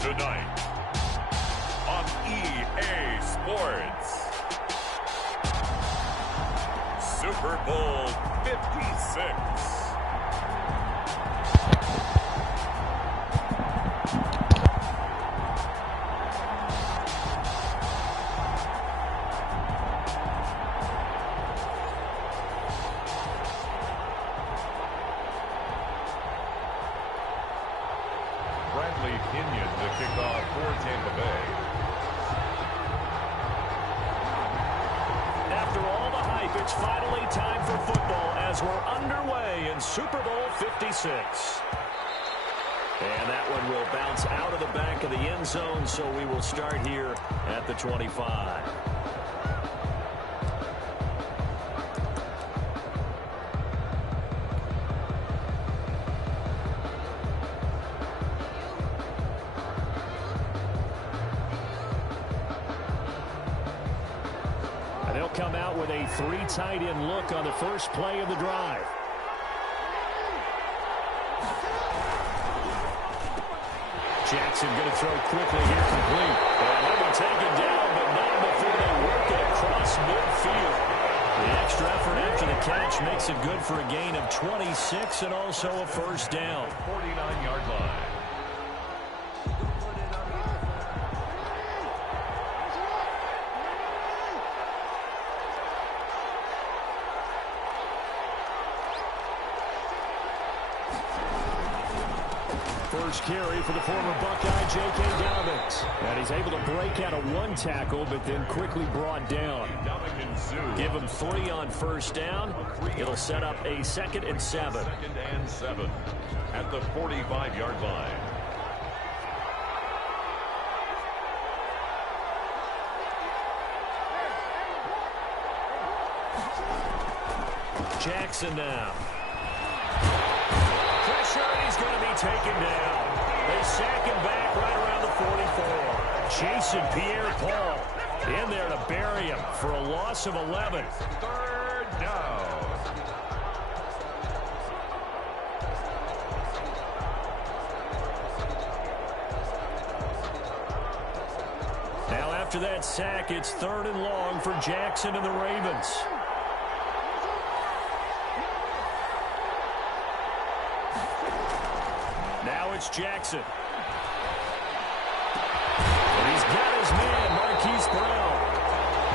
Tonight on EA Sports, Super Bowl 56. After all the hype, it's finally time for football as we're underway in Super Bowl 56. And that one will bounce out of the back of the end zone, so we will start here at the 25. Come out with a three tight end look on the first play of the drive. Jackson going to throw quickly here, complete. And they'll be taken down, but not before they work it across midfield. The extra effort after the catch makes it good for a gain of 26 and also a first down. 49-yard line. First carry for the former Buckeye, J.K. Dobbins. And he's able to break out of one tackle, but then quickly brought down. Give him 3 on first down. It'll set up a 2nd and 7. 2nd and 7 at the 45-yard line. Jackson now. Pressure, he's going to be taken down. They sack him back right around the 44. Jason Pierre-Paul in there to bury him for a loss of 11. 3rd down. Now after that sack, it's 3rd and long for Jackson and the Ravens. Now it's Jackson. And he's got his man, Marquise Brown.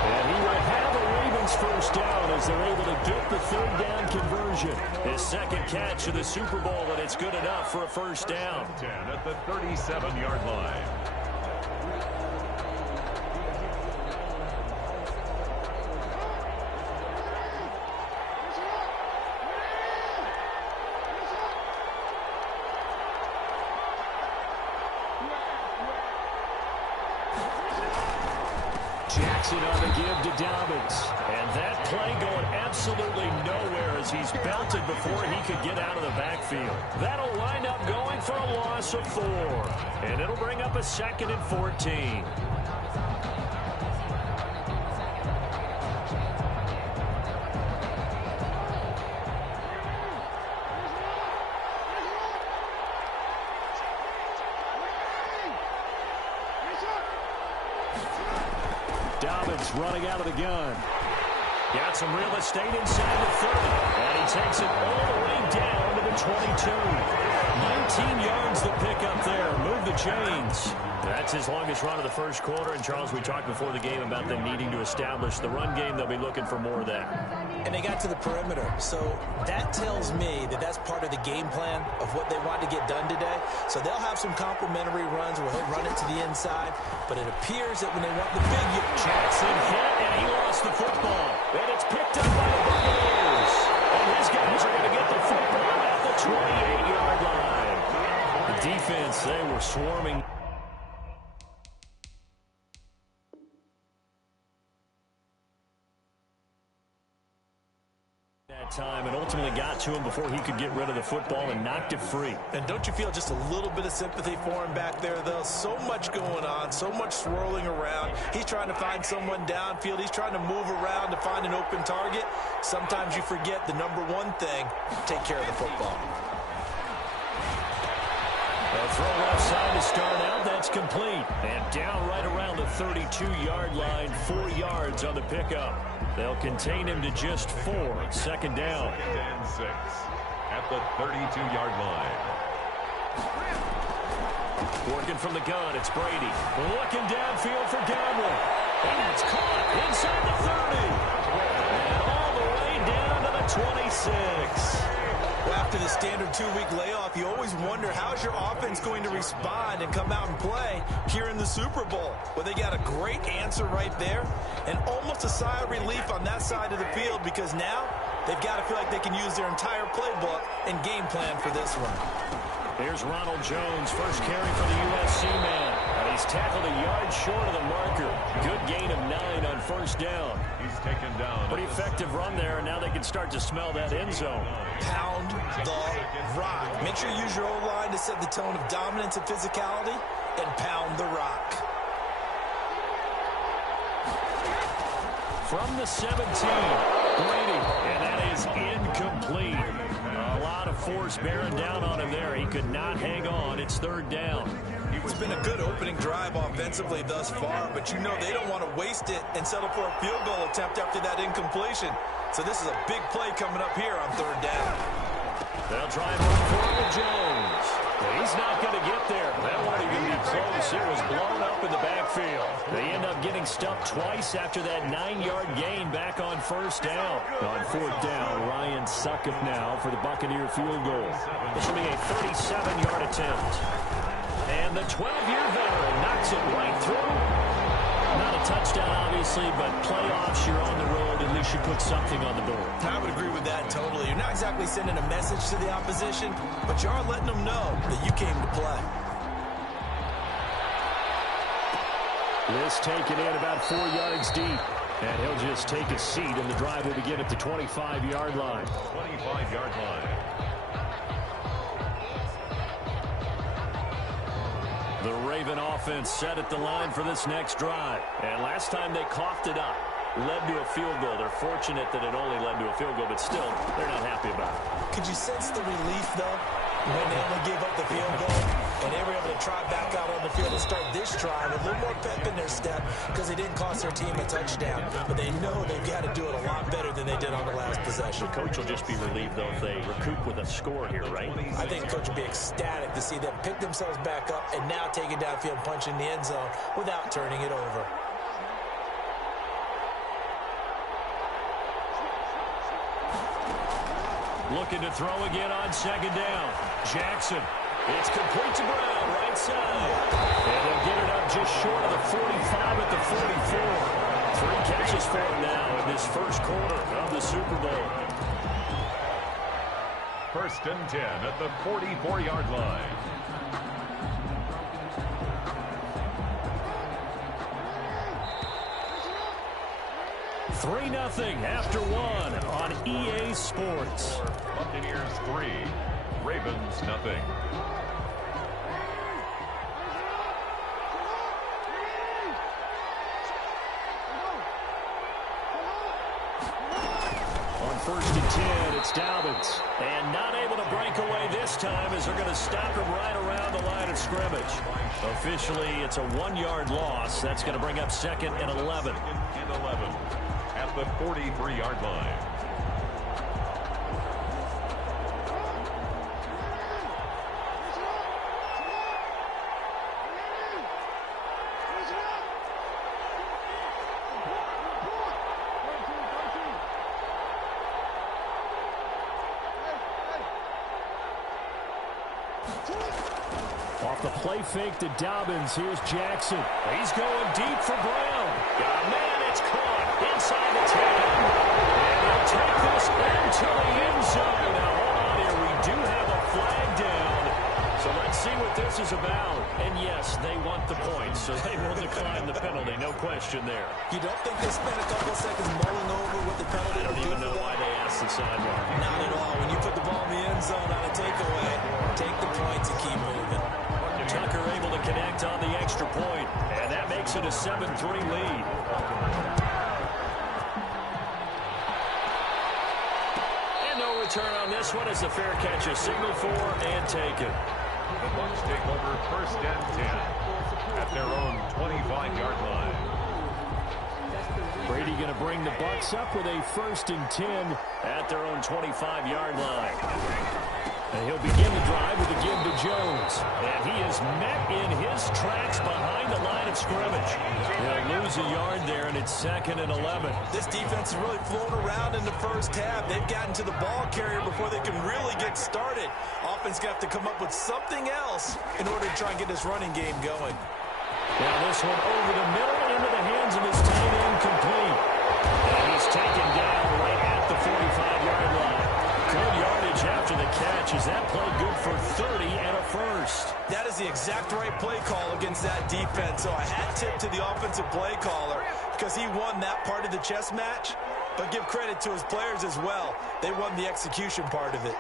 And he will have a Ravens first down as they're able to get the 3rd down conversion. His 2nd catch of the Super Bowl, and it's good enough for a first down. 10 at the 37-yard line. Jackson on the give to Dobbins. And that play going absolutely nowhere as he's belted before he could get out of the backfield. That'll wind up going for a loss of 4. And it'll bring up a 2nd and 14. Dobbins running out of the gun. Got some real estate inside the 30. And he takes it all the way down to the 22. 19 yards to pick up there. Move the chains. That's his longest run of the first quarter. And, Charles, we talked before the game about them needing to establish the run game. They'll be looking for more of that. And they got to the perimeter. So that tells me that that's part of the game plan of what they want to get done today. So they'll have some complementary runs where he'll run it to the inside. But it appears that when they want the big Jackson hit, and he lost the football. And it's picked up by the Buccaneers. And his guys are going to get the football at the 28-yard line. The defense, they were swarming. ultimately got to him before he could get rid of the football and knocked it free. And don't you feel just a little bit of sympathy for him back there, though? So much going on, so much swirling around. He's trying to find someone downfield. He's trying to move around to find an open target. Sometimes you forget the number one thing, take care of the football. A throw left side to start out. That's complete. And down right around the 32-yard line, 4 yards on the pickup. They'll contain him to just 4. Second down. Second and 6 at the 32-yard line. Working from the gun, it's Brady. Looking downfield for Gamble. And that's caught inside the 30. And all the way down to the 26. Well, after the standard 2-week layoff, you always wonder how's your offense going to respond and come out and play here in the Super Bowl. Well, they got a great answer right there and almost a sigh of relief on that side of the field because now they've got to feel like they can use their entire playbook and game plan for this one. Here's Ronald Jones, first carry for the USC man. And he's tackled a yard short of the marker. Good gain of 9 on first down. He's taken down. Pretty effective run there, and now they can start to smell that end zone. Pound the rock. Make sure you use your O-line to set the tone of dominance and physicality, and pound the rock. From the 17, Brady, and that is incomplete. A lot of force bearing down on him there. He could not hang on. It's third down. It's been a good opening drive offensively thus far, but you know they don't want to waste it and settle for a field goal attempt after that incompletion. So this is a big play coming up here on third down. They'll try and run forward with Jones. He's not going to get there. That won't even be close. It was blown up in the backfield. They end up getting stuffed twice after that 9-yard gain back on first down. On fourth down, Ryan Suckup now for the Buccaneer field goal. This will be a 37-yard attempt. And the 12-year veteran knocks it right through. Not a touchdown, obviously, but playoffs, you're on the road. At least you put something on the board. I would agree with that totally. You're not exactly sending a message to the opposition, but you are letting them know that you came to play. This taken in about 4 yards deep. And he'll just take a seat, and the drive will begin at the 25-yard line. 25-yard line. The Raven offense set at the line for this next drive. And last time they coughed it up, led to a field goal. They're fortunate that it only led to a field goal, but still, they're not happy about it. Could you sense the relief, though, when they only gave up the field goal and they were able to try back out on the field and start this drive with a little more pep in their step because they didn't cost their team a touchdown. But they know they've got to do it a lot better than they did on the last possession. The coach will just be relieved, though, if they recoup with a score here, right? I think the coach will be ecstatic to see them pick themselves back up and now take it downfield, punch in the end zone without turning it over. Looking to throw again on second down. Jackson. It's complete to Brown, right side. And they'll get it up just short of the 45 at the 44. 3 catches for him now in this first quarter of the Super Bowl. First and 10 at the 44-yard line. Three 0 after one on EA Sports. Buccaneers 3, Ravens 0. On first and 10, it's Dobbins. And not able to break away this time as they're going to stop him right around the line of scrimmage. Officially, it's a 1-yard loss. That's going to bring up second and 11. Second and 11 at the 43-yard line. Off the play fake to Dobbins. Here's Jackson. He's going deep for Brown. Got a man. It's caught inside the 10. And they'll take this into the end zone. Now, hold on here. We do have a flag down. So let's see what what this is about. And yes, they want the points, so they will decline the penalty. No question there. You don't think they spent a couple of seconds mulling over what the penalty I don't even know why they asked the sideline. Not at all. When you put the ball in the end zone on a takeaway, take the points and keep moving. Tucker able to connect on the extra point, and that makes it a 7-3 lead. And no return on this one as the fair catch is signaled for and taken. The Bucs take over 1st and 10 at their own 25-yard line. Brady going to bring the Bucs up with a 1st and 10 at their own 25-yard line. And he'll begin the drive with a give to Jones. And he is met in his tracks behind the line of scrimmage. He'll lose a yard there, and it's 2nd and 11. This defense is really flown around in the first half. They've gotten to the ball carrier before they can really get started. Offense going to have to come up with something else in order to try and get this running game going. Now this one over the middle into the hands of his tight end, complete. And he's taken down right at the 45-yard line. Good yardage after the catch. Is that play good for 30 and a 1st? That is the exact right play call against that defense. So a hat tip to the offensive play caller because he won that part of the chess match. But give credit to his players as well. They won the execution part of it.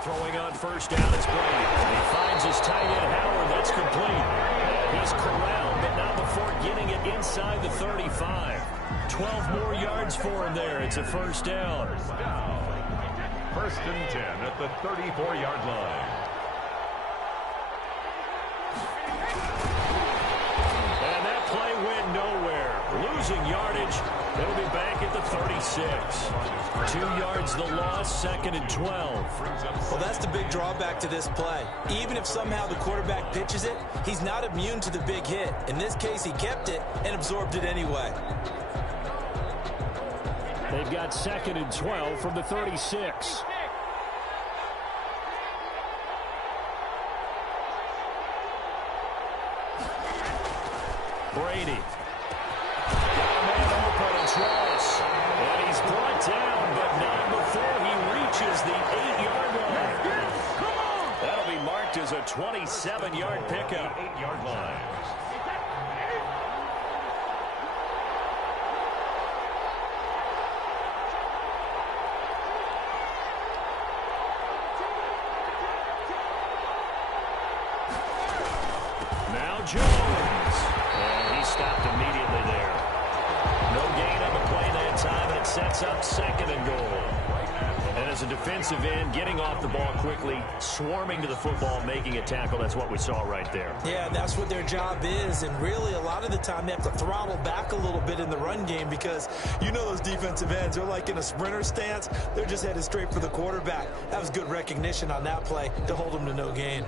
Throwing on 1st down is Brady. He finds his tight end Howard. That's complete. He's corralled, but not before getting it inside the 35. 12 more yards for him there. It's a 1st down. 1st and 10 at the 34-yard line. And that play went nowhere. Losing yardage. They'll be back at the 36. 2 yards the loss, 2nd and 12. Well, that's the big drawback to this play. Even if somehow the quarterback pitches it, he's not immune to the big hit. In this case, he kept it and absorbed it anyway. They've got 2nd and 12 from the 36. Brady. Got a man open, it's Ross. And he's brought down, but not before he reaches the 8-yard line. That'll be marked as a 27-yard pickup. 8-yard line. Jones. And he stopped immediately there. No gain on the play that time, and it sets up 2nd and goal. And as a defensive end, getting off the ball quickly, swarming to the football, making a tackle, that's what we saw right there. Yeah, that's what their job is. And really, a lot of the time, they have to throttle back a little bit in the run game because you know those defensive ends, they're like in a sprinter stance. They're just headed straight for the quarterback. That was good recognition on that play to hold them to no gain.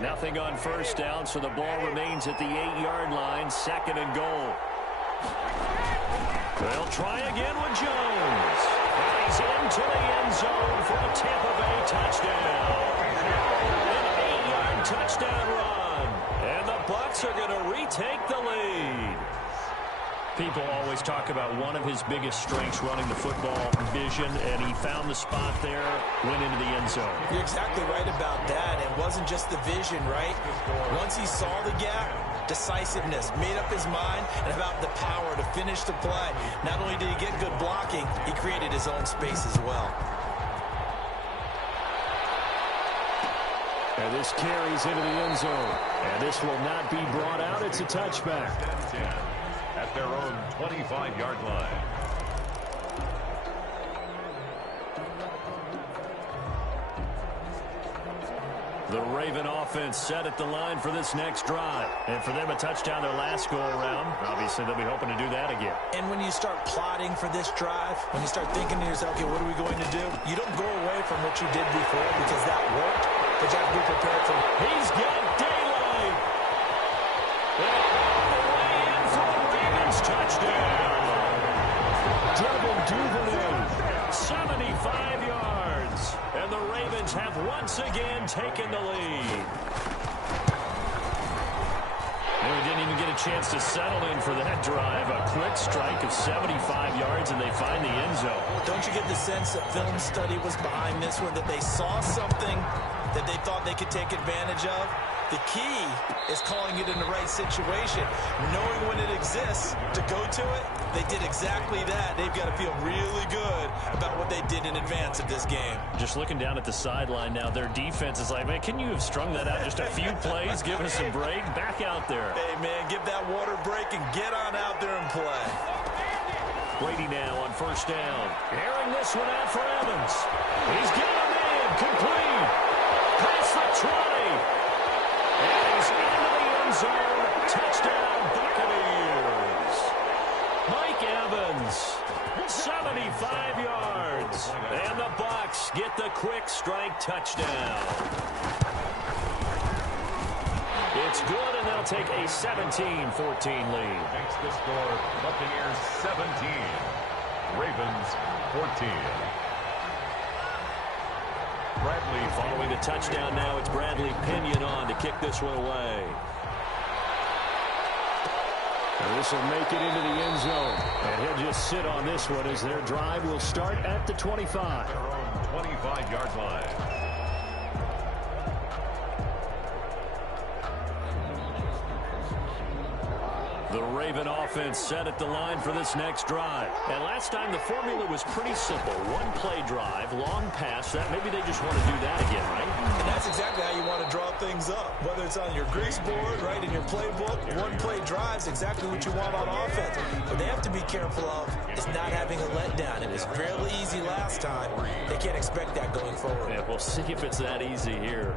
Nothing on 1st down, so the ball remains at the 8-yard line, 2nd and goal. They'll try again with Jones. And he's into the end zone for a Tampa Bay touchdown. An 8-yard touchdown run. And the Bucs are going to retake the lead. People always talk about one of his biggest strengths running the football, vision, and he found the spot there, went into the end zone. You're exactly right about that. It wasn't just the vision, right? Once he saw the gap, decisiveness, made up his mind, and about the power to finish the play. Not only did he get good blocking, he created his own space as well. And this carries into the end zone. And this will not be brought out. It's a touchback. At their own 25-yard line. The Raven offense set at the line for this next drive. And for them, a touchdown their last go-around. Obviously, they'll be hoping to do that again. And when you start plotting for this drive, when you start thinking to yourself, okay, what are we going to do? You don't go away from what you did before because that worked, but you have to be prepared for it. He's got daylight. All the way in for the Ravens touchdown. Devin Duvernay, 75 yards. And the Ravens have once again taken the lead. And we didn't even a chance to settle in for that drive. A quick strike of 75 yards, and they find the end zone. Don't you get the sense that film study was behind this one, that they saw something that they thought they could take advantage of? The key is calling it in the right situation, knowing when it exists to go to it. They did exactly that. They've got to feel really good about what they did in advance of this game. Just looking down at the sideline now, their defense is like, man, can you have strung that out just a few plays? Give us some break. Back out there. Hey, man, give that water break and get on out there and play. Brady now on first down. Airing this one out for Evans. He's got a man. Complete. Past the 20. And he's into the end zone. Touchdown, Buccaneers. Mike Evans, 75 yards. And the Bucs get the quick strike touchdown. It's good, and they'll take a 17-14 lead. Makes the score Buccaneers 17, Ravens 14. Bradley following the touchdown now. It's Bradley Pinion on to kick this one away. And this will make it into the end zone. And he'll just sit on this one as their drive will start at the 25. Their own 25-yard line. The Raven offense set at the line for this next drive. And last time the formula was pretty simple. One play drive, long pass. That maybe they just want to do that again, right? And that's exactly how you want to draw things up. Whether it's on your grease board, right, in your playbook, one play drive is exactly what you want on offense. What they have to be careful of is not having a letdown. It was fairly easy last time. They can't expect that going forward. Yeah, we'll see if it's that easy here.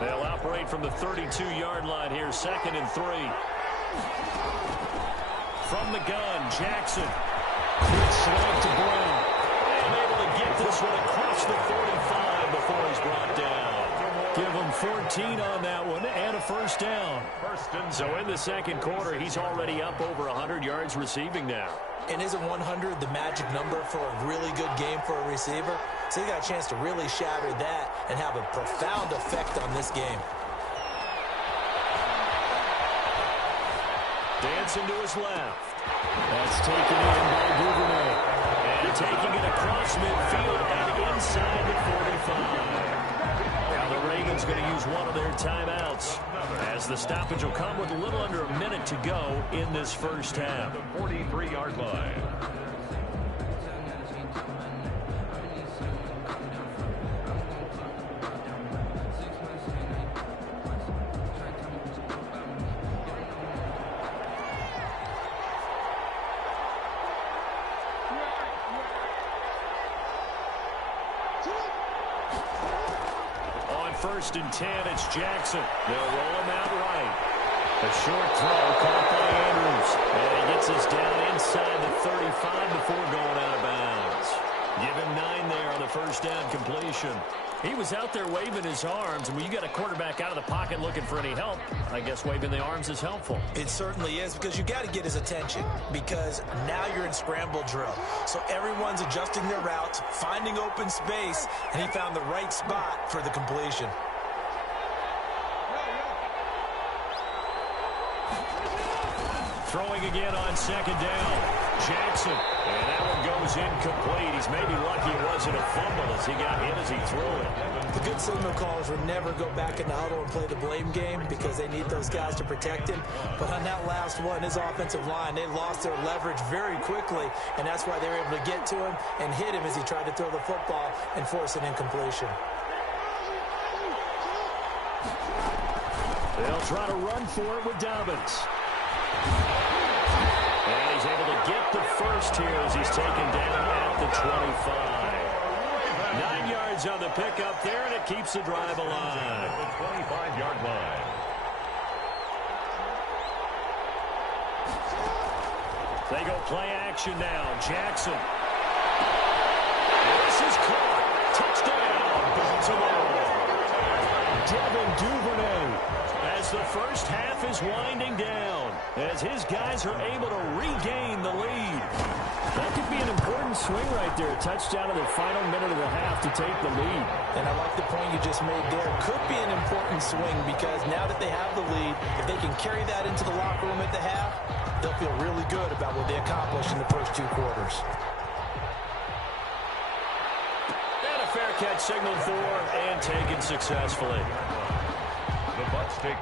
They'll operate from the 32-yard line here, 2nd and 3. From the gun, Jackson. Quick slide to Brown. And able to get this one across the 45 before he's brought down. Give him 14 on that one and a first down. So in the second quarter, he's already up over 100 yards receiving now. And isn't 100 the magic number for a really good game for a receiver? So he got a chance to really shatter that and have a profound effect on this game. Dancing to his left. That's taken in by Duvernay. And taking it across midfield and inside the 45. Now the Ravens going to use one of their timeouts, as the stoppage will come with a little under a minute to go in this first half. The 43-yard line. First and 10, it's Jackson. They'll roll him out right. A short throw caught by Andrews. And he gets us down inside the 35 before going out of bounds. Give him 9 there on the first down completion. He was out there waving his arms, and when you got a quarterback out of the pocket looking for any help, I guess waving the arms is helpful. It certainly is, because you got to get his attention, because now you're in scramble drill. So everyone's adjusting their routes, finding open space, and he found the right spot for the completion. Throwing again on second down. Jackson. And that one goes incomplete. He's maybe lucky it wasn't a fumble as he got hit as he threw it. The good signal callers will never go back in the huddle and play the blame game because they need those guys to protect him. But on that last one, his offensive line, they lost their leverage very quickly, and that's why they were able to get to him and hit him as he tried to throw the football and force an incompletion. They'll try to run for it with Dobbins. And he's able to get the first here as he's taken down at the 25. 9 yards on the pickup there, and it keeps the drive alive. The 25-yard line. They go play action now. Jackson. This is caught. Touchdown, Baltimore. Devin Duvernay. as the first half is winding down, as his guys are able to regain the lead. That could be an important swing right there. A touchdown in the final minute of the half to take the lead. And I like the point you just made there. Could be an important swing because now that they have the lead, if they can carry that into the locker room at the half, they'll feel really good about what they accomplished in the first 2 quarters. And a fair catch signaled for and taken successfully. The Bucs take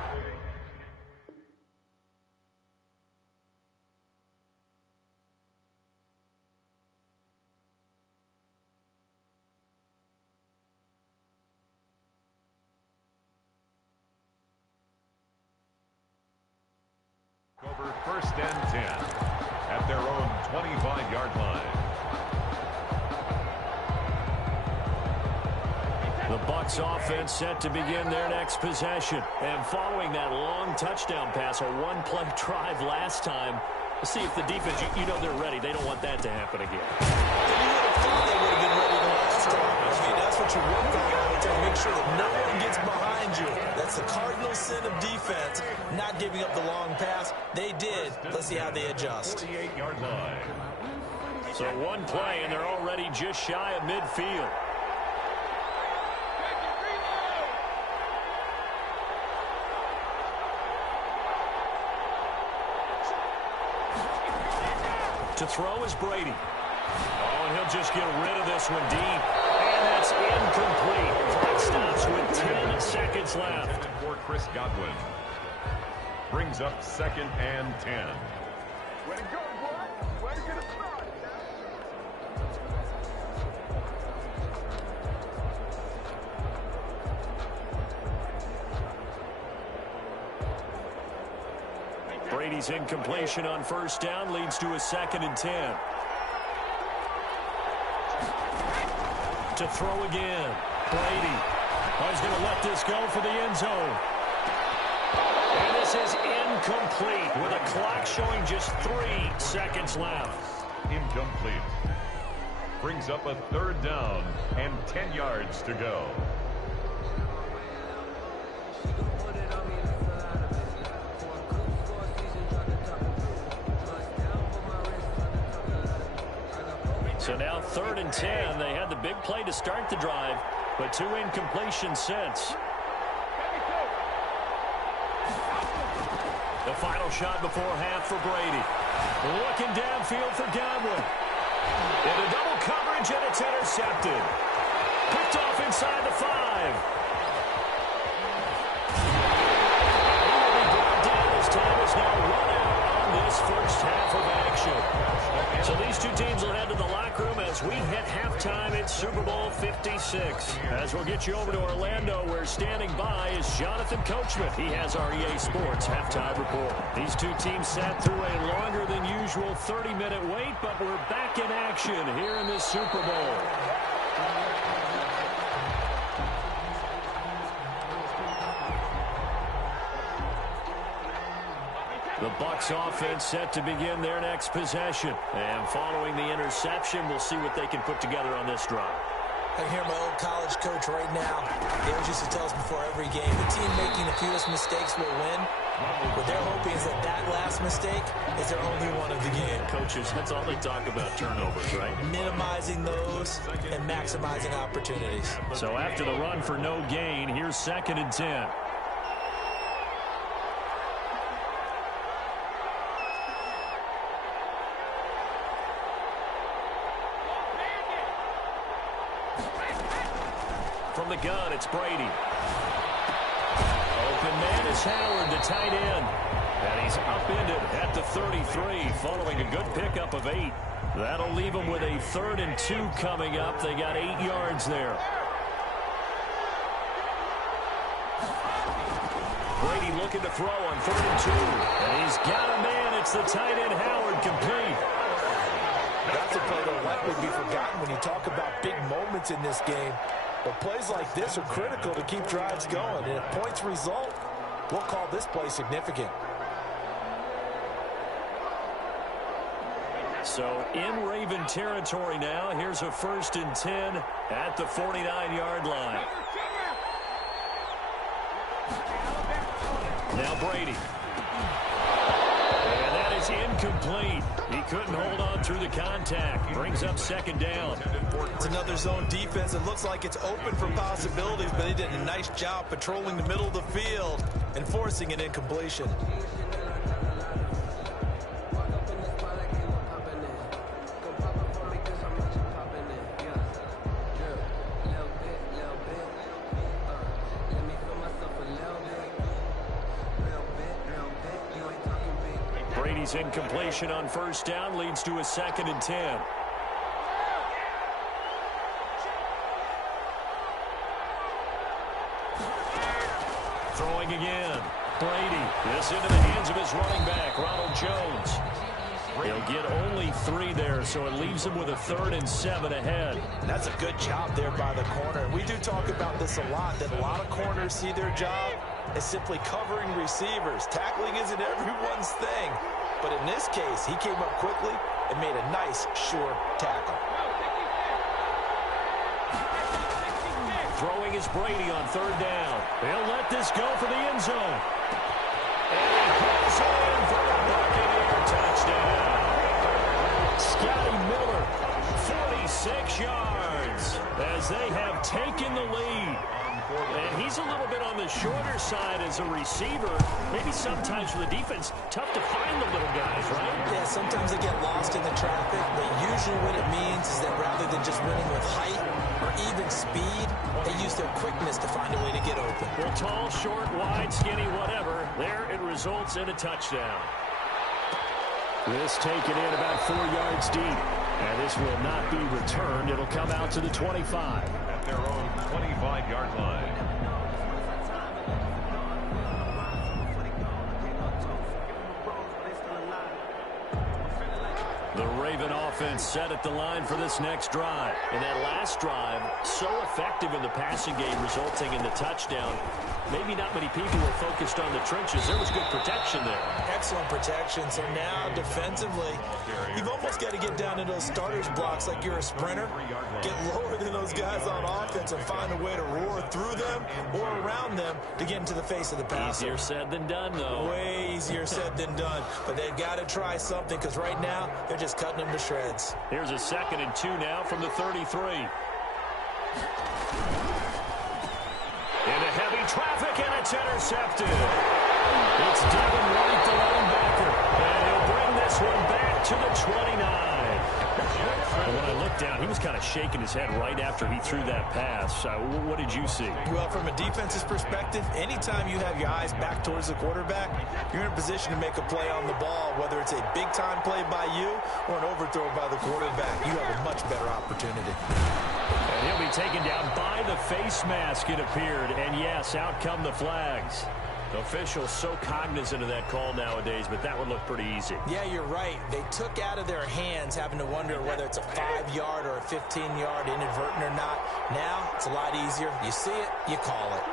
over first and 10 at their own 25-yard line. The Bucs offense set to begin their next possession. And following that long touchdown pass, a one-play drive last time, let's see if the defense, you know they're ready. They don't want that to happen again. You would have thought they would have been ready the last time. I mean, that's what you work on all the time. Make sure that no one gets behind you. That's the cardinal sin of defense, not giving up the long pass. They did. Let's see how they adjust. 48-yard line. So one play, and they're already just shy of midfield. To throw is Brady. Oh, and he'll just get rid of this one deep. And that's incomplete. Clock stops with 10 seconds left. For Chris Godwin. Brings up 2nd and 10. Way to go, boy. Way to get a start. Brady's incompletion on first down leads to a 2nd and 10. To throw again. Brady. Oh, he's going to let this go for the end zone. And this is incomplete with a clock showing just 3 seconds left. Incomplete. Brings up a 3rd down and 10 yards to go. So now 3rd and 10. They had the big play to start the drive, but 2 incompletions since. The final shot before half for Brady. Looking downfield for Godwin. And a double coverage, and it's intercepted. Picked off inside the 5. He will be brought down as time is now run out on this first half of action. So these two teams will head to the locker room as we hit halftime at Super Bowl 56. As we'll get you over to Orlando, where standing by is Jonathan Coachman. He has our EA Sports halftime report. These two teams sat through a longer than usual 30-minute wait, but we're back in action here in this Super Bowl. The Bucs offense set to begin their next possession. And following the interception, we'll see what they can put together on this drive. I hear my old college coach right now. He always used to tell us before every game, the team making the fewest mistakes will win. What they're hoping is that that last mistake is their only one of the game. Coaches, that's all they talk about, turnovers, right? Minimizing those and maximizing opportunities. So after the run for no gain, here's 2nd and 10. From the gun, it's Brady. Open man is Howard, the tight end. And he's upended at the 33 following a good pickup of 8. That'll leave him with a 3rd and 2 coming up. They got 8 yards there. Brady looking to throw on 3rd and 2. And he's got a man. It's the tight end Howard, complete. That's a play that will likely be forgotten when you talk about big moments in this game. But plays like this are critical to keep drives going. And if points result, we'll call this play significant. So in Raven territory now. Here's a 1st and 10 at the 49-yard line. Now Brady. And that is incomplete. He couldn't hold on through the contact. Brings up second down. It's another zone defense. It looks like it's open for possibilities, but they did a nice job patrolling the middle of the field and forcing an incompletion. Brady's incompletion on first down leads to a 2nd and 10. Throwing again. Brady. This into the hands of his running back, Ronald Jones. He'll get only 3 there, so it leaves him with a 3rd and 7 ahead. That's a good job there by the corner. We do talk about this a lot, that a lot of corners see their job as simply covering receivers. Tackling isn't everyone's thing. But in this case, he came up quickly and made a nice, sure tackle. Throwing is Brady on 3rd down. They'll let this go for the end zone. And he goes in for the Buccaneer touchdown. Scotty Miller, 46 yards as they have taken the lead. And he's a little bit on the shorter side as a receiver. Maybe sometimes for the defense, tough to find the little guys, right? Yeah, sometimes they get lost in the traffic, but usually what it means is that rather than just winning with height or even speed, they use their quickness to find a way to get open. Well, tall, short, wide, skinny, whatever. There it results in a touchdown. This taken in about 4 yards deep. And this will not be returned. It'll come out to the 25. At their own 25-yard line. The Raven offense set at the line for this next drive. And that last drive, so effective in the passing game, resulting in the touchdown. Maybe not many people were focused on the trenches. There was good protection there. Excellent protection. So now, defensively, you've almost got to get down to those starters blocks like you're a sprinter. Get lower than those guys on offense and find a way to roar through them or around them to get into the face of the passer. Easier said than done, though. Way easier said than done. But they've got to try something because right now, they're just cutting them to shreds. Here's a 2nd and 2 now from the 33. Into heavy traffic, and it's intercepted. It's Devin White, the linebacker, and he'll bring this one back to the 29. And when I looked down, he was kind of shaking his head right after he threw that pass. What did you see? Well, from a defense's perspective, anytime you have your eyes back towards the quarterback, you're in a position to make a play on the ball, whether it's a big-time play by you or an overthrow by the quarterback. You have a much better opportunity. And he'll be taken down by the face mask, it appeared. And, yes, out come the flags. The officials so cognizant of that call nowadays, but that would look pretty easy. Yeah, you're right. They took out of their hands having to wonder whether it's a 5-yard or a 15-yard inadvertent or not. Now, it's a lot easier. You see it, you call it.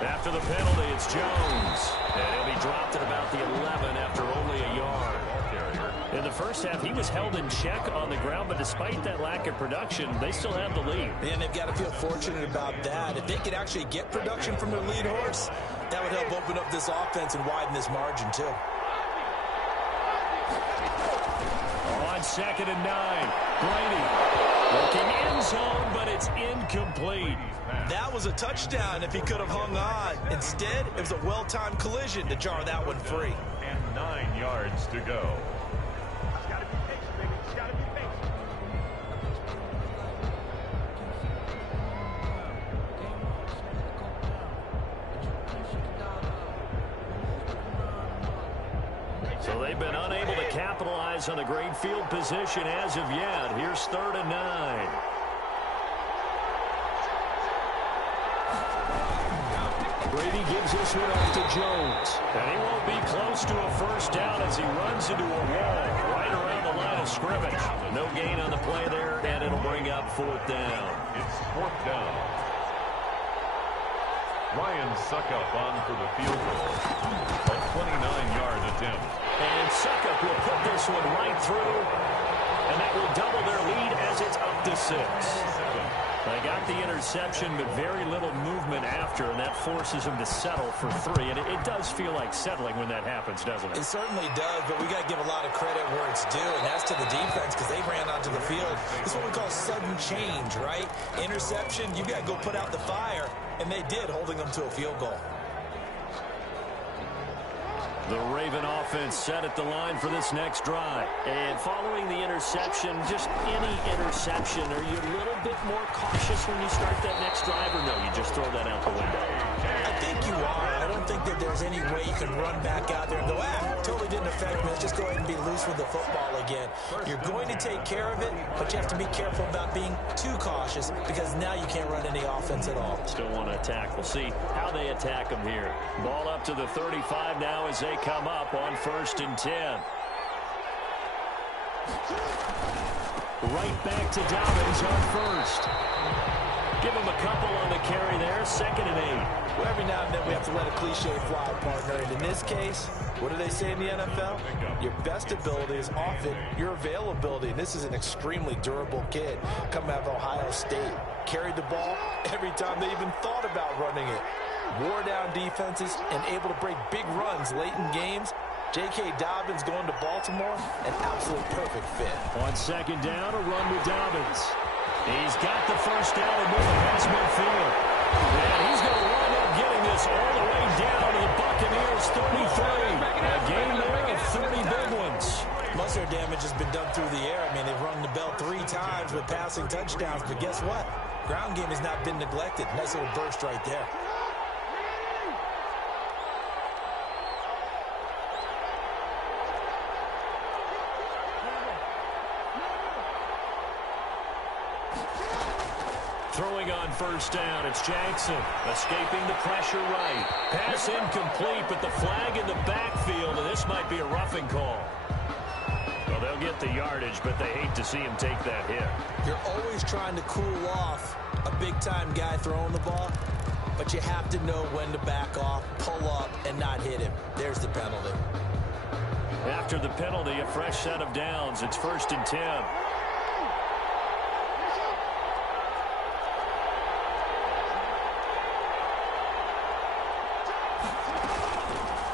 After the penalty, it's Jones. And he'll be dropped at about the 11 after only a yard. In the first half, he was held in check on the ground, but despite that lack of production, they still have the lead. And they've got to feel fortunate about that. If they could actually get production from their lead horse, that would help open up this offense and widen this margin, too. On 2nd and 9, Brady looking end zone, but it's incomplete. That was a touchdown if he could have hung on. Instead, it was a well-timed collision to jar that one free. And 9 yards to go. So they've been unable to capitalize on the great field position as of yet. Here's 3rd and 9. Brady gives this one off to Jones. And he won't be close to a first down as he runs into a wall right around the line of scrimmage. No gain on the play there, and it'll bring up 4th down. It's 4th down. Ryan Suckup on for the field goal. A 29-yard attempt. And Suckup will put this one right through. and that will double their lead as it's up to 6. They got the interception, but very little movement after, and that forces them to settle for 3. And it does feel like settling when that happens, doesn't it? It certainly does, but we got to give a lot of credit where it's due, and that's to the defense because they ran onto the field. It's what we call sudden change, right? Interception, you got to go put out the fire, and they did, holding them to a field goal. The Raven offense set at the line for this next drive. And following the interception, just any interception, are you a little bit more cautious when you start that next drive, or no, you just throw that out the window? I think you are. I don't think that there's any way you can run back out there and go, totally didn't affect me. Let's just go ahead and be loose with the football again. You're going to take care of it, but you have to be careful about being too cautious because now you can't run any offense at all. Still want to attack. We'll see how they attack them here. Ball up to the 35 now as they come up on 1st and 10. Right back to Dobbins on 1st. Give him a couple on the carry there, 2nd and 8. Well, every now and then we have to let a cliche fly, partner. And in this case, what do they say in the NFL? Your best ability is often your availability. And this is an extremely durable kid coming out of Ohio State. Carried the ball every time they even thought about running it. Wore down defenses and able to break big runs late in games. J.K. Dobbins going to Baltimore, an absolute perfect fit. On 2nd down, a run with Dobbins. He's got the first down and moving past midfield. And he's going to wind up getting this all the way down to the Buccaneers 33. A game there of 30 big ones. Most of their damage has been done through the air. I mean, they've rung the bell 3 times with passing touchdowns. But guess what? Ground game has not been neglected. Nice little burst right there. Throwing on 1st down, it's Jackson, escaping the pressure right. Pass incomplete, but the flag in the backfield, and this might be a roughing call. Well, they'll get the yardage, but they hate to see him take that hit. You're always trying to cool off a big-time guy throwing the ball, but you have to know when to back off, pull up, and not hit him. There's the penalty. After the penalty, a fresh set of downs. It's 1st and 10.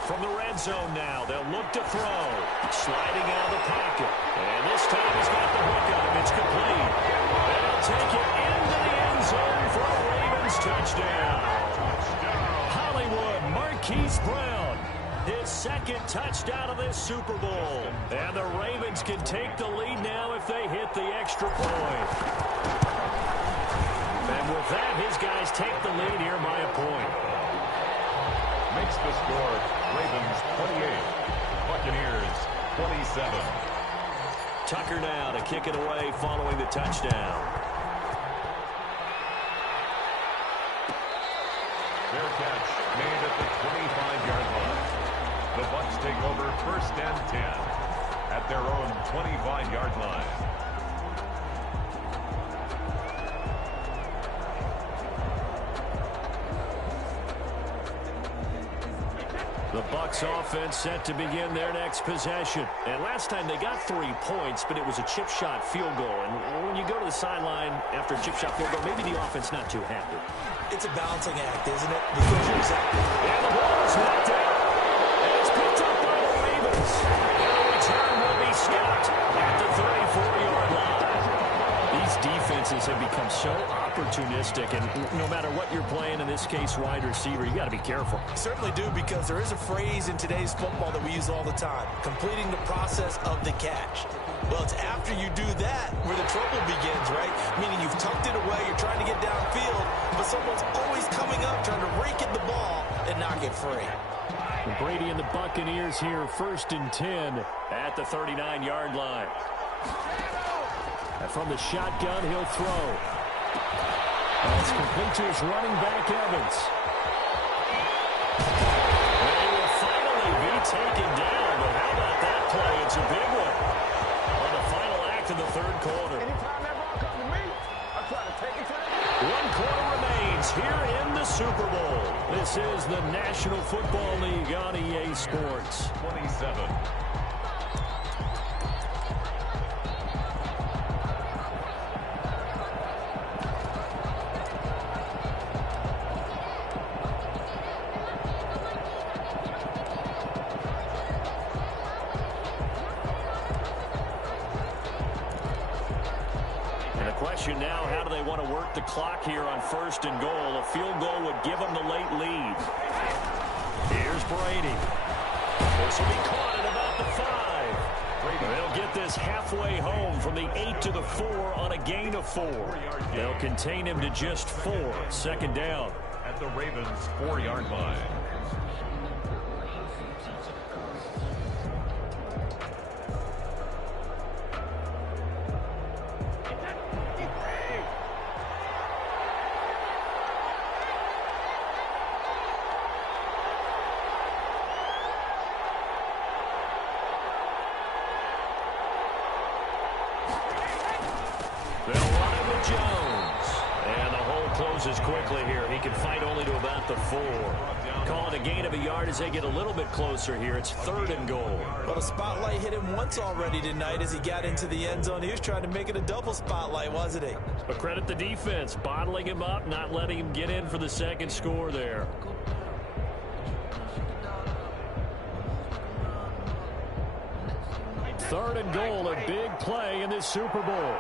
From the red zone now, they'll look to throw. Sliding out of the pocket. And this time he's got the hook up. It's complete. They'll take it into the end zone for a Ravens touchdown. Hollywood Marquise Brown, his 2nd touchdown of this Super Bowl. And the Ravens can take the lead now if they hit the extra point. And with that, his guys take the lead here by a point. Makes the score Ravens 28, Buccaneers 27. Tucker now to kick it away following the touchdown. Fair catch made at the 25-yard line. The Bucs take over 1st and 10 at their own 25-yard line. The Bucs offense set to begin their next possession. And last time they got 3 points, but it was a chip shot field goal. And when you go to the sideline after a chip shot field goal, maybe the offense not too happy. It's a balancing act, isn't it? Because you're exactly. And the ball is knocked out. And it's picked up by the Ravens. And the return will be stopped at the 34-yard line. These defenses have become so opportunistic, and no matter what you're playing, in this case wide receiver, you got to be careful. Certainly do, because there is a phrase in today's football that we use all the time: completing the process of the catch. Well, it's after you do that where the trouble begins, right? Meaning you've tucked it away, you're trying to get downfield, but someone's always coming up trying to rake at the ball and knock it free. Brady and the Buccaneers here, 1st and 10 at the 39-yard line. And from the shotgun, he'll throw. That's complete to his running back, Evans. They will finally be taken down, but how about that play? It's a big one on the final act of the 3rd quarter. Anytime that ball comes to me, I try to take it to them. 1 quarter remains here in the Super Bowl. This is the National Football League on EA Sports. 27. question now, how do they want to work the clock here on 1st and goal? A field goal would give them the late lead. Here's Brady. This will be caught at about the 5. They'll get this halfway home from the 8 to the 4 on a gain of 4. They'll contain him to just 4. 2nd down. At the Ravens' 4-yard line. They'll run it with Jones. And the hole closes quickly here. He can fight only to about the 4. Call it a gain of a yard as they get a little bit closer here. It's 3rd and goal. Well, the spotlight hit him once already tonight as he got into the end zone. He was trying to make it a double spotlight, wasn't he? But credit the defense, bottling him up, not letting him get in for the 2nd score there. Third and goal, a big play in this Super Bowl.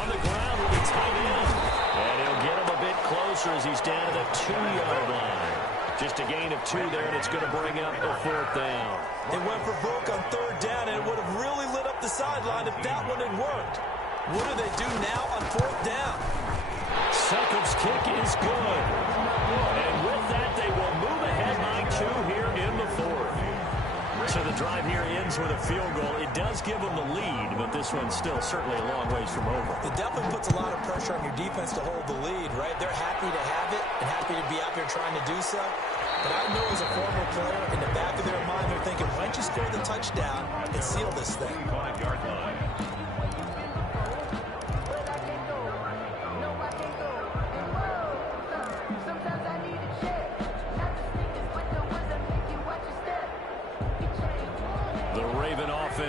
On the ground with the tight end. And he'll get him a bit closer as he's down to the 2-yard line. Just a gain of 2 there, and it's going to bring up the 4th down. It went for broke on 3rd down, and it would have really lit up the sideline if that one had worked. What do they do now on 4th down? Succop's kick is good. And with that, they will move ahead by 2 here in the 4th. So the drive here ends with a field goal. It does give them the lead, but this one's still certainly a long ways from over. It definitely puts a lot of pressure on your defense to hold the lead, right? They're happy to have it and happy to be out there trying to do so. But I know as a former player, in the back of their mind, they're thinking, why don't you score the touchdown and seal this thing? 5-yard line.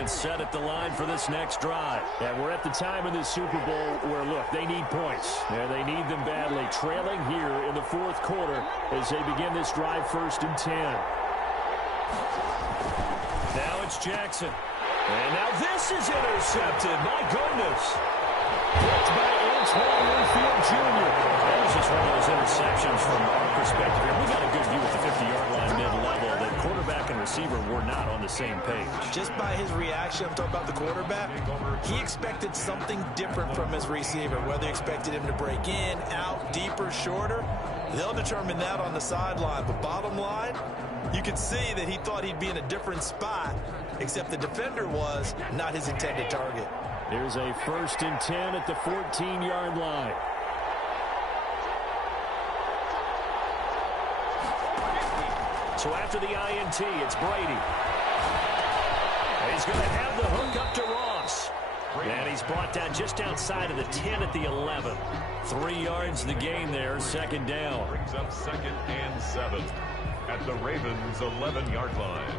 Set at the line for this next drive. And we're at the time in this Super Bowl where, look, they need points. And they need them badly. Trailing here in the 4th quarter as they begin this drive 1st and 10. Now it's Jackson. And now this is intercepted. My goodness. Picked by Antoine Winfield Jr. That was just one of those interceptions from our perspective here. We got a good view at the 50-yard line mid-level. The quarterback and receiver were not on the same page. Just by his reaction, I'm talking about the quarterback, he expected something different from his receiver. Whether he expected him to break in, out, deeper, shorter, they'll determine that on the sideline. But bottom line, you could see that he thought he'd be in a different spot, except the defender was not his intended target. Here's a 1st and 10 at the 14-yard line. So after the INT, it's Brady. He's going to have the hook up to Ross. And he's brought down just outside of the 10 at the 11. 3 yards the gain there, 2nd down. Brings up 2nd and 7 at the Ravens' 11-yard line.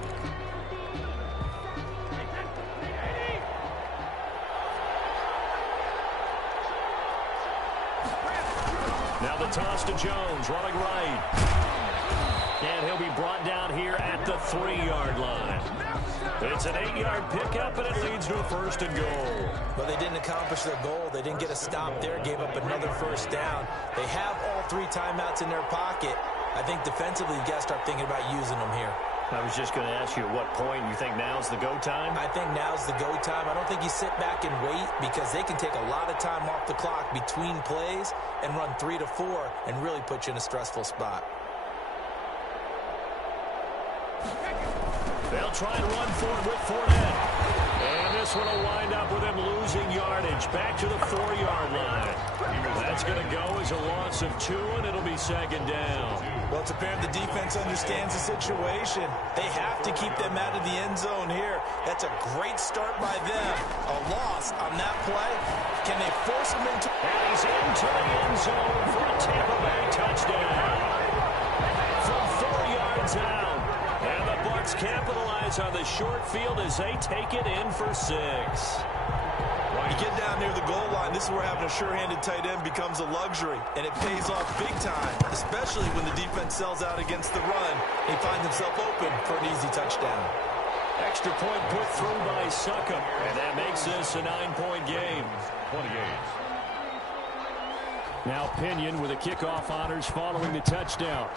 Now the toss to Jones, running right. And he'll be brought down here at the 3-yard line. It's an 8-yard pickup, and it leads to a 1st and goal. Well, they didn't accomplish their goal. They didn't get a stop there, gave up another 1st down. They have all 3 timeouts in their pocket. I think defensively, you got to start thinking about using them here. I was just going to ask you at what point you think now's the go time? I think now's the go time. I don't think you sit back and wait because they can take a lot of time off the clock between plays and run 3 to 4 and really put you in a stressful spot. They'll try and run for it with Fournette. And this one will wind up with him losing yardage back to the 4-yard line. That's going to go as a loss of 2, and it'll be 2nd down. Well, it's apparent the defense understands the situation. They have to keep them out of the end zone here. That's a great start by them. A loss on that play. Can they force him into... And he's into the end zone for a Tampa Bay touchdown. From 4 yards out. And the Bucs capitalize on the short field as they take it in for 6. You get down near the goal line, this is where having a sure-handed tight end becomes a luxury, and it pays off big time, especially when the defense sells out against the run and he finds himself open for an easy touchdown. Extra point put through by Succop. And that makes this a 9-point game. 28. Now Pinion with the kickoff honors following the touchdown.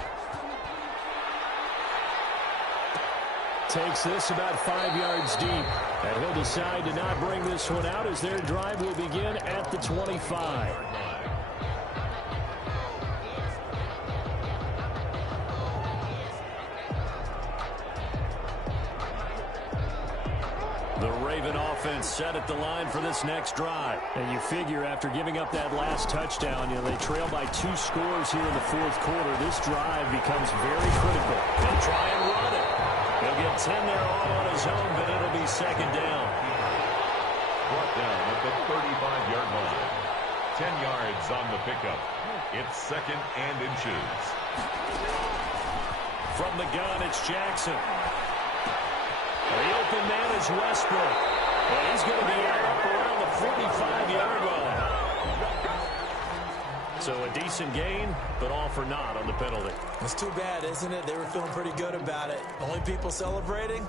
Takes this about 5 yards deep. And he'll decide to not bring this one out as their drive will begin at the 25. The Raven offense set at the line for this next drive. And you figure after giving up that last touchdown, they trail by 2 scores here in the fourth quarter. This drive becomes very critical. They'll try and run it. He'll get 10 there all on his own, but it'll be second down. Brought down at the 35-yard line. 10 yards on the pickup. It's second and inches. From the gun, it's Jackson. The open man is Westbrook. And he's going to be up around the 45-yard line. So a decent gain, but all for naught on the penalty. It's too bad, isn't it? They were feeling pretty good about it. Only people celebrating,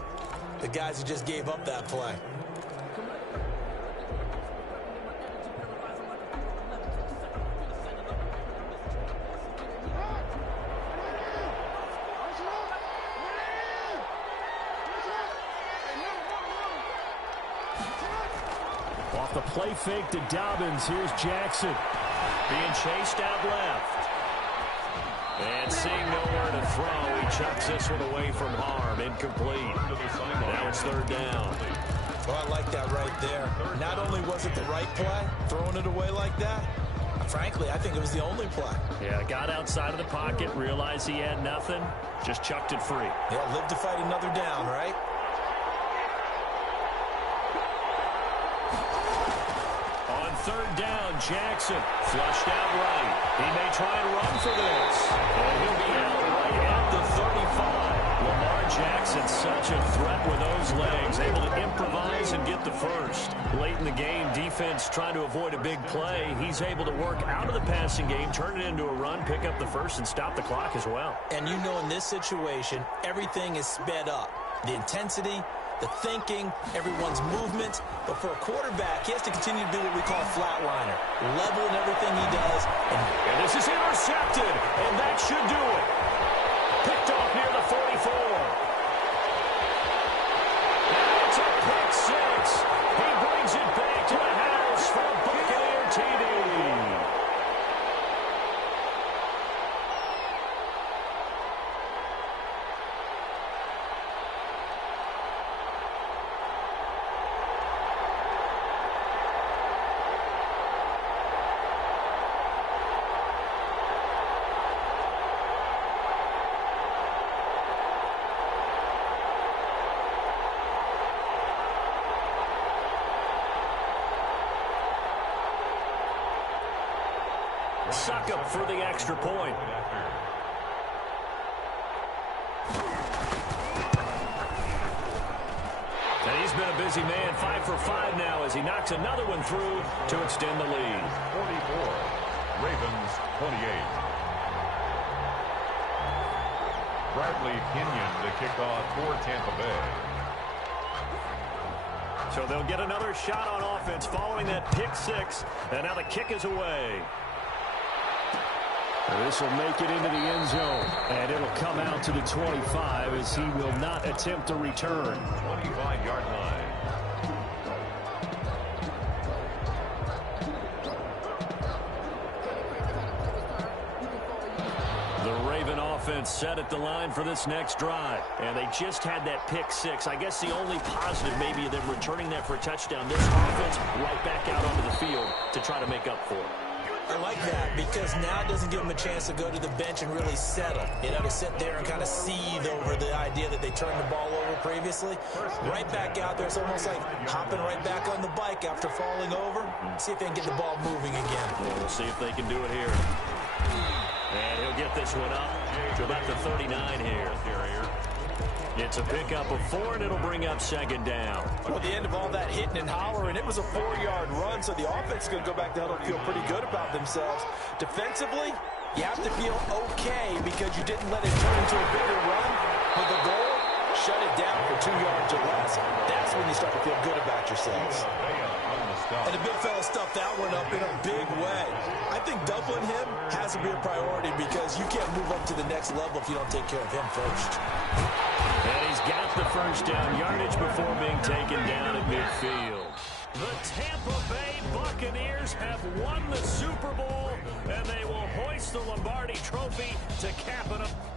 the guys who just gave up that play. Off the play fake to Dobbins, here's Jackson. Being chased out left. And seeing nowhere to throw, he chucks this one away from harm. Incomplete. Now it's third down. Well, I like that right there. Not only was it the right play, throwing it away like that, frankly, I think it was the only play. Yeah, got outside of the pocket, realized he had nothing, just chucked it free. Yeah, live to fight another down, right? Third down, Jackson flushed out right. He may try and run for this. And he'll be out right at the 35. Lamar Jackson, such a threat with those legs, able to improvise and get the first. Late in the game, defense trying to avoid a big play. He's able to work out of the passing game, turn it into a run, pick up the first, and stop the clock as well. And you know in this situation, everything is sped up. The intensity, the thinking, everyone's movement. But for a quarterback, he has to continue to be what we call a flatliner. Level in everything he does. And this is intercepted, and that should do it. Picked off near the 44. And it's a pick six. He brings it back to the house for Buccaneer TD. Succop for the extra point. And he's been a busy man, 5 for 5 now as he knocks another one through to extend the lead. 44, Ravens 28. Bradley Pinion the kickoff for Tampa Bay. So they'll get another shot on offense following that pick six. And now the kick is away. This will make it into the end zone. And it'll come out to the 25 as he will not attempt a return. 25-yard line. The Raven offense set at the line for this next drive. And they just had that pick six. I guess the only positive maybe of them returning that for a touchdown. This offense right back out onto the field to try to make up for it. I like that because now it doesn't give them a chance to go to the bench and really settle. To sit there and kind of seethe over the idea that they turned the ball over previously. Right back out there. It's almost like hopping right back on the bike after falling over. See if they can get the ball moving again. Yeah, we'll see if they can do it here. And he'll get this one up to about the 39 here. It's a pickup of 4, and it'll bring up second down. Well, at the end of all that hitting and hollering, it was a 4-yard run, so the offense is going to go back to huddle and feel pretty good about themselves. Defensively, you have to feel okay because you didn't let it turn into a bigger run. But the goal, shut it down for 2 yards or less, that's when you start to feel good about yourselves. And the big fella stuffed that one up in a big way. I think doubling him has to be a priority because you can't move up to the next level if you don't take care of him first. And he's got the first down yardage before being taken down at midfield. The Tampa Bay Buccaneers have won the Super Bowl, and they will hoist the Lombardi Trophy to cap it up.